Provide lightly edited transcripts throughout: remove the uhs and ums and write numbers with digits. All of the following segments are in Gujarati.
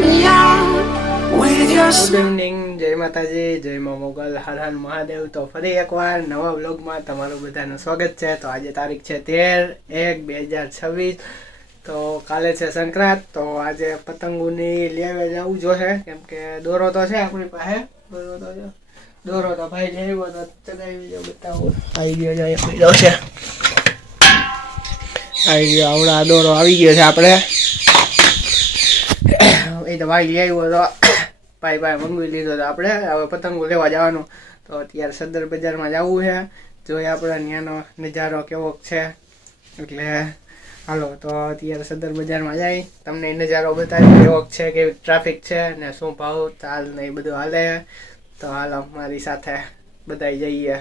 ગુડ ઇવનિંગ, જય માતાજી, જય મા મોગલ, હર હર મહાદેવ। તો ફરી એકવાર નવા વ્લોગમાં તમારું બધાનું સ્વાગત છે। તો આજે તારીખ છે 13/1/2026। તો કાલે છે સંક્રાંત। તો આજે પતંગોની લેવા જવું જોઈએ, કેમ કે દોરો તો છે આપણી પાસે। દોરો તો ભાઈ લેવો તો ચગાવી જો, બતાવો આવી ગયો જાય પીડો છે, આવી ગયો આવડા દોરો આવી ગયો છે આપણે। એ તો ભાઈ લઈ આવ્યો તો ભાઈ મંગાવી લીધો તો આપણે હવે પતંગો લેવા જવાનું। તો અત્યારે સદર બજારમાં જવું છે, જોઈએ આપણે ત્યાંનો નજારો કેવો છે। એટલે હાલો તો અત્યારે સદર બજારમાં જાય, તમને નજારો બતાવી કેવો છે, કેવી ટ્રાફિક છે ને શું ભાવ ચાલ ને એ બધું હાલે। તો હાલો મારી સાથે બધા જઈએ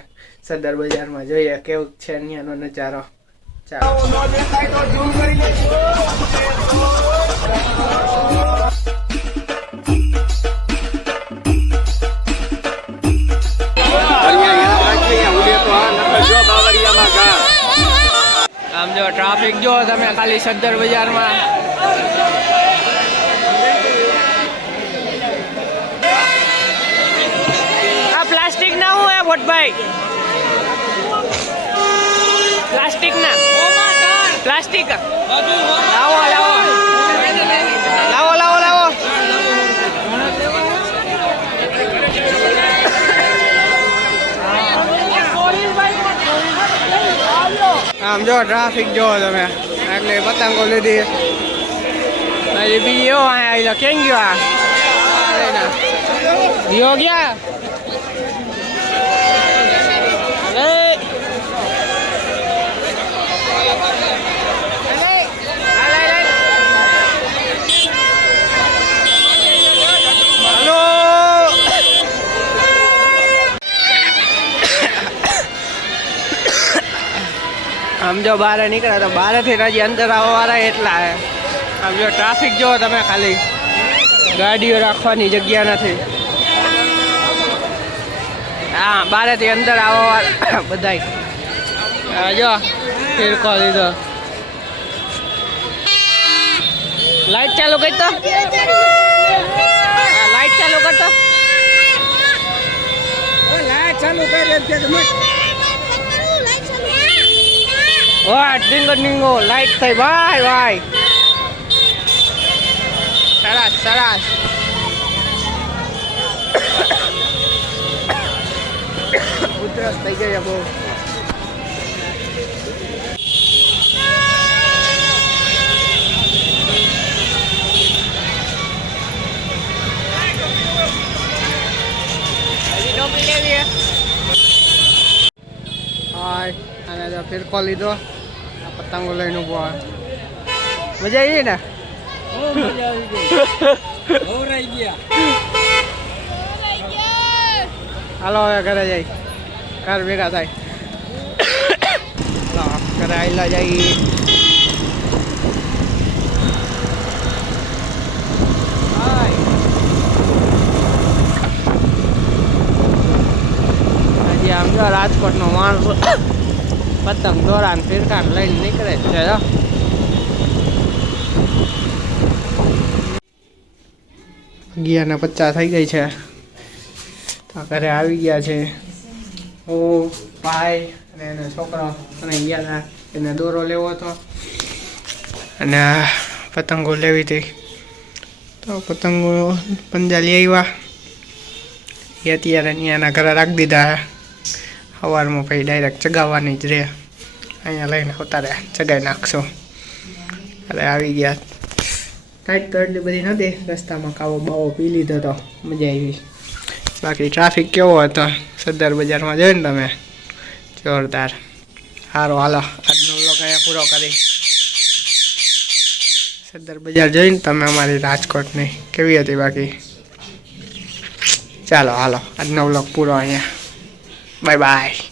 સદર બજારમાં, જોઈએ કેવું છે ત્યાંનો નજારો। ચાલો આમ જો ટ્રાફિક જો તમે ખાલી સદર બજારમાં। આ પ્લાસ્ટિક ના હું હે ભોટભાઈ, પ્લાસ્ટિક ના પ્લાસ્ટિક લાવો લાવો લાવો લાવો લાવો। આમ જો ટ્રાફિક જો તમે, એટલે પતંગો લીધી હજી બીજો અહીંયા કેમ ગયો આ ગયો ગયા આમ જો બહાર નીકળ્યા તો બહારથી હજી અંદર આવવાવાળા એટલા હે। આમ જો ટ્રાફિક જો તમે, ખાલી ગાડીઓ રાખવાની જગ્યા નથી। હા બહારથી અંદર આવવાવાળા બધાય જો ફિરકો લીધો। લાઈટ ચાલુ કરતો, લાઈટ ચાલુ કરતો, લાઈટ ચાલુ કરી વાહ ડીંગો ડીંગો લાઈટ થઈ ભાઈ ભાઈ, સરસ સરસ। ઉતરસ થઈ ગઈ બહુ। હાય અને જો ફિરકો લીધો, પતંગો લઈને ઉભો। મજા આવી ને? હાલો હવે ઘરે જાય, ઘર ભેગા થાય, ઘરે આવેલા જાય। હજી આમ જો રાજકોટનો માણસો પતંગ દોરાન ફિરકાન લઈને નીકળે છે। 11:50 થઈ ગઈ છે, તો ઘરે આવી ગયા છે હું ભાઈ અને એનો છોકરો, અને ગયા હતા એને દોરો લેવો હતો અને પતંગો લેવી હતી। તો પતંગો પંજા લઈ આવ્યા, એ અત્યારે અહીંયાના ઘરે રાખી દીધા। સવારમાં પછી ડાયરેક્ટ ચગાવવાની જ રહે, અહીંયા લઈને ઉતારે ચગાવી નાખશું। અરે આવી ગયા, કાંઈ તો એટલી બધી નથી, રસ્તામાં કાવો બાવો પી લીધો તો મજા આવી। બાકી ટ્રાફિક કેવો હતો સદર બજારમાં જોઈને તમે, જોરદાર। સારો હાલો આજનો વ્લોગ અહીંયા પૂરો કરી। સદર બજાર જોઈને તમે અમારી રાજકોટની કેવી હતી બાકી, ચાલો હાલો આજનો વ્લોગ પૂરો અહીંયા, બાય બાય।